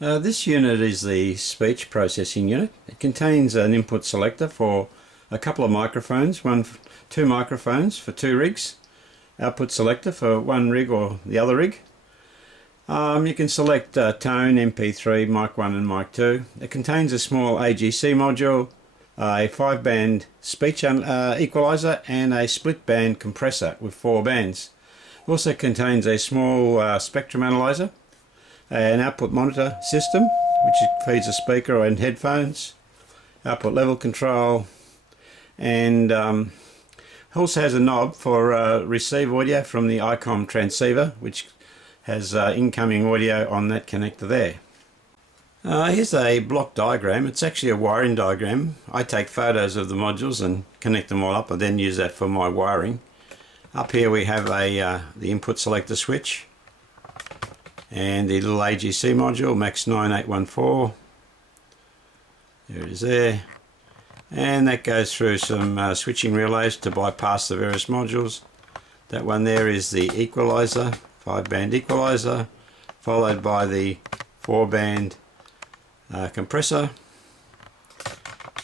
This unit is the speech processing unit. It contains an input selector for a couple of microphones, two microphones for two rigs, output selector for one rig or the other rig. You can select tone, MP3, mic 1 and mic 2. It contains a small AGC module, a 5-band speech equalizer and a split band compressor with 4 bands. It also contains a small spectrum analyzer, an output monitor system which feeds a speaker and headphones, output level control, and also has a knob for receive audio from the ICOM transceiver, which has incoming audio on that connector there. Here's a block diagram. It's actually a wiring diagram. I take photos of the modules and connect them all up and then use that for my wiring. Up here we have the input selector switch and the little AGC module, MAX 9814. There it is there. And that goes through some switching relays to bypass the various modules. That one there is the equalizer, 5-band equalizer, followed by the 4-band compressor.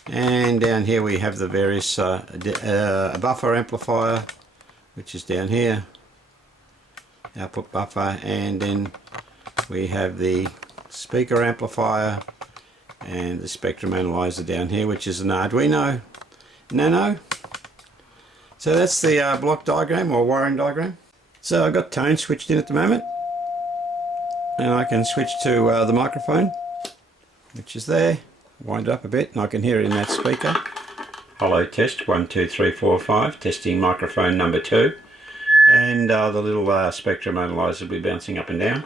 And down here we have the various buffer amplifier, which is down here, output buffer, and then we have the speaker amplifier and the spectrum analyzer down here, which is an Arduino Nano. So that's the block diagram or wiring diagram. So I've got tone switched in at the moment, and I can switch to the microphone, which is there. Wind it up a bit and I can hear it in that speaker. Hello, test 1 2 3 4 5, testing microphone number 2, and the little spectrum analyzer will be bouncing up and down.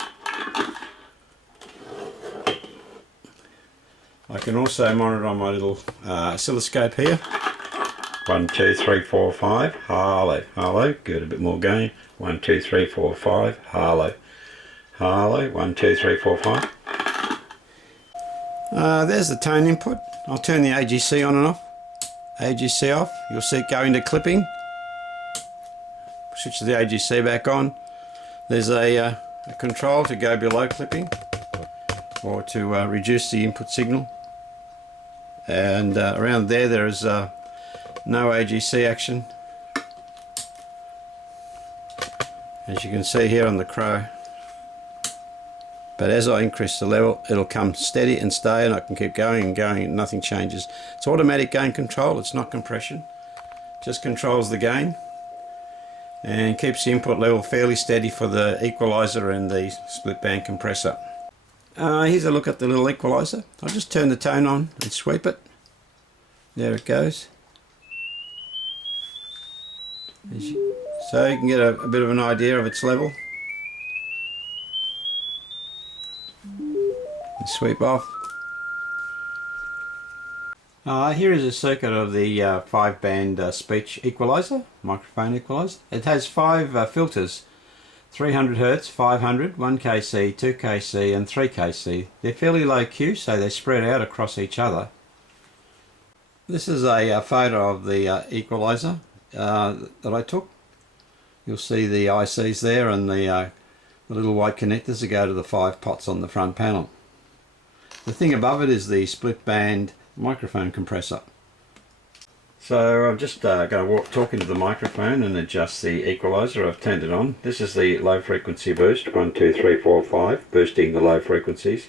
I can also monitor on my little oscilloscope here. 1 2 3 4 5, hello, hello, good, a bit more gain. 1 2 3 4 5, hello, hello, 1 2 3 4 5. There's the tone input. I'll turn the AGC on and off. AGC off, you'll see it go into clipping. Switch the AGC back on. There's a control to go below clipping or to reduce the input signal. And around there is no AGC action, as you can see here on the Crow. But as I increase the level, it'll come steady and stay, and I can keep going and going and nothing changes. It's automatic gain control, it's not compression. Just controls the gain and keeps the input level fairly steady for the equalizer and the split band compressor. Here's a look at the little equalizer. I'll just turn the tone on and sweep it. There it goes. So you can get a bit of an idea of its level. Sweep off. Here is a circuit of the 5-band speech equalizer, microphone equalizer. It has 5 filters, 300 Hz, 500, 1kc, 2kc and 3kc. They're fairly low Q, so they spread out across each other. This is a photo of the equalizer that I took. You'll see the ICs there and the little white connectors that go to the 5 pots on the front panel. The thing above it is the split band microphone compressor. So I'm just going to talk into the microphone and adjust the equalizer. I've turned it on. This is the low frequency boost, 1 2 3 4 5, boosting the low frequencies,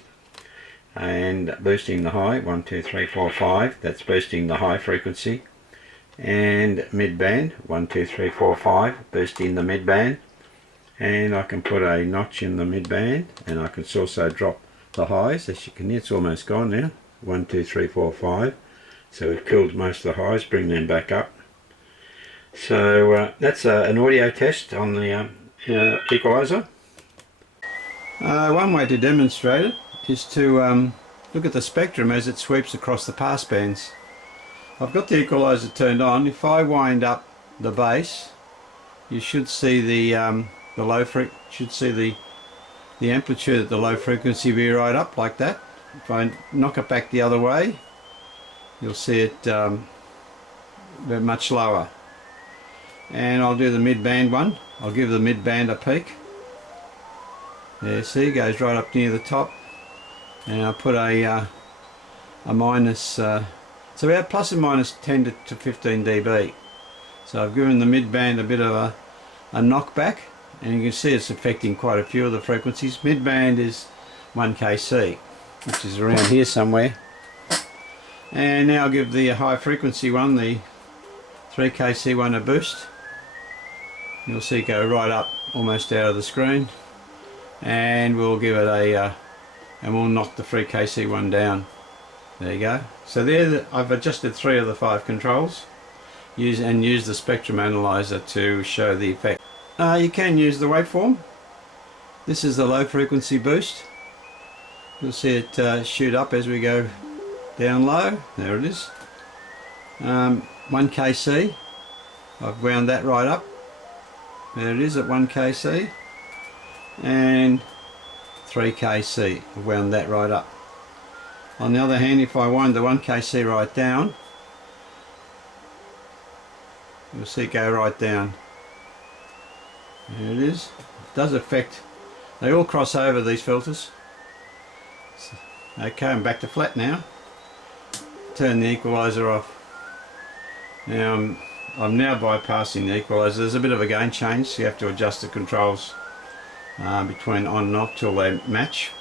and boosting the high, 1 2 3 4 5, that's boosting the high frequency, and mid band, 1 2 3 4 5, boosting the mid band. And I can put a notch in the mid band, and I can also drop the highs. As you can hear, it's almost gone now. 1 2 3 4 5. So we've killed most of the highs, bring them back up. So that's an audio test on the equalizer. One way to demonstrate it is to look at the spectrum as it sweeps across the pass bands. I've got the equalizer turned on. If I wind up the bass, you should see the the amplitude at the low frequency be right up like that. If I knock it back the other way, you'll see it much lower. And I'll do the mid-band one. I'll give the mid-band a peak. There, see, it goes right up near the top. and I put a minus, it's about plus or minus 10 to 15 dB. So I've given the mid-band a bit of a knockback, and you can see it's affecting quite a few of the frequencies. Mid-band is 1 kc, which is around here somewhere. And now I'll give the high frequency one, the 3 kc one, a boost. You'll see it go right up almost out of the screen, and we'll give it a and we'll knock the 3 kc one down. There you go. So there, I've adjusted 3 of the 5 controls. Use the spectrum analyzer to show the effect. You can use the waveform. This is the low frequency boost. You'll see it shoot up as we go down low. There it is. 1 kc. I've wound that right up. There it is at 1 kc. And 3 kc. I've wound that right up. On the other hand, if I wind the 1 kc right down, you'll see it go right down. There it is. It does affect, they all cross over, these filters. Okay, I'm back to flat now. Turn the equalizer off. Now I'm now bypassing the equalizer. There's a bit of a gain change, so you have to adjust the controls between on and off till they match.